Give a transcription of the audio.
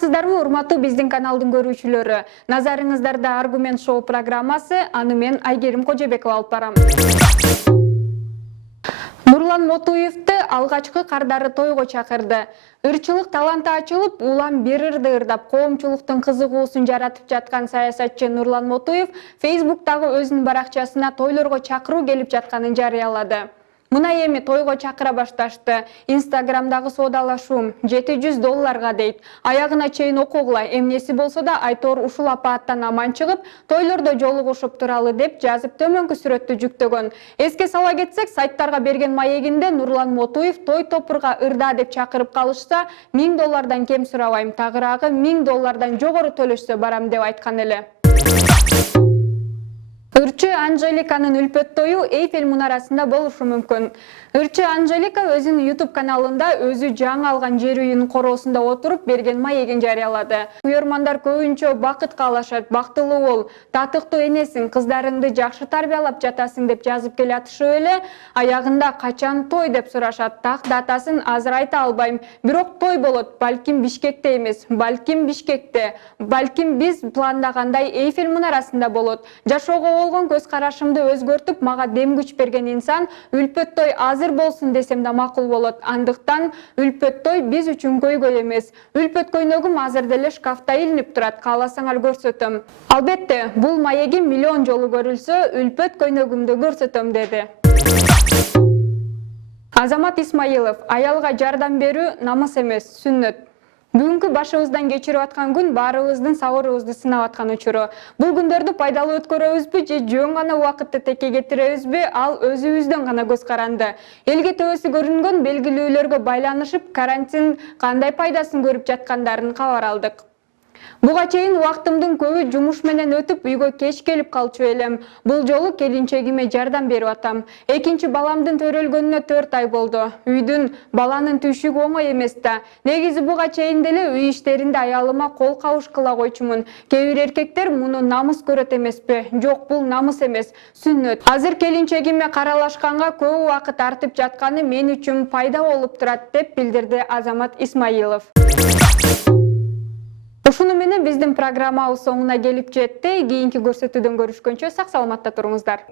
Саламатсыздарбы, урматтуу биздин каналдын көрүүчүлөрү. Назарыңыздарда Аргумент шоу программасы, аны мен Айгерим Кожобекова алып барам. Нурлан Мотуевди алгачкы кардары тойго чакырды. Ырчылык таланты ачылып, улам бир ырды ырдап, коомчулуктун кызыгуусун жаратып жаткан саясатчы Нурлан Мотуев Фейсбуктагы өзүнүн баракчасына тойлорго чакыруу келип жатканын жарыялады. Мына эми тойго чакыра башташты. Инстаграмдагы соодалашуум $700 дейт. Аягына чейин окугула, эмнеси болсо да Айтор ушул апааттан аман чыгып, тойлордо жолугушуп туралы деп жазып төмөнкү сүрөттү жүктөгөн. Эске сала кетсек, сайттарга берген маегинде Нурлан Мотуев той топурга ырда деп чакырып калышса, $1000 кем сурабайм, тагыраагы $1000 жогору төлөшсө барам деп айткан эле. Ырчы Анжеликанын үлпөт тою Эйфель мунарасында болушу мүмкүн. Ырчы Анжелика өзүнүн YouTube каналында өзү жаңы алган жер үйүнүн короосунда отуруп берген маегин жарыялады. Күйөрмандар көбүнчө бакыт каалашат, бактылуу бол, татыктуу энесиң, кыздарыңды жакшы тарбиялап жатасың деп жазып келатышып эле, аягында качан той деп сурашат. Так датасын азыр айта албайм, бирок той болот, балким Бишкекте эмес, балким Бишкекте, балким биз пландагандай Эйфель мунарасында болот. Жашоого болгон көз карашымды өзгөртүп, мага дем күч берген инсан үлпөт той азыр болсун десем да макул болот. Андыктан үлпөт той биз үчүн көйгөй эмес. Үлпөт көйнөгүм азыр деле шкафта илинип турат, кааласаңар көрсөтөм. Албетте, бул маегим миллион жолу көрүлсө, үлпөт көйнөгүмдү көрсөтөм деди. Азамат Исмаилов: аялга жардам берүү намыс эмес, сүннөт. Бүгүнкү башыбыздан кечирип аткан күн баарыбыздын сабырыбызды сынап аткан учуру. Бул күндөрдү пайдалуу өткөрөбүзбү же жөн гана убакытты текке кетиребизби, ал өзүбүздөн гана көз каранды. Элге төбөсү көрүнгөн белгилүүлөргө байланышып, карантин кандай пайдасын көрүп жаткандарын кабар алдык. Буга чейин убактымдын көбү жумуш менен өтүп, үйгө кеч келип калчу элем. Бул жолу келинчегиме жардам берип атам. Экинчи баламдын төрөлгөнүнө 4 ай болду. Үйдүн, баланын түйшүгү оңой эмес да. Негизи буга чейин деле үй иштеринде аялыма кол кабыш кыла койчумун. Кээ бир эркектер муну намыс көрөт эмеспи? Жок, бул намыс эмес, сүннөт. Азыр келинчегиме каралашканга көп убакыт артып жатканы мен үчүн пайда болуп турат деп билдирди Азамат Исмаилов. Ушуну менен биздин программабыз соңуна келип жетти. Кийинки көрсөтүүдөн көрүшкөнчө сак саламатта туруңуздар.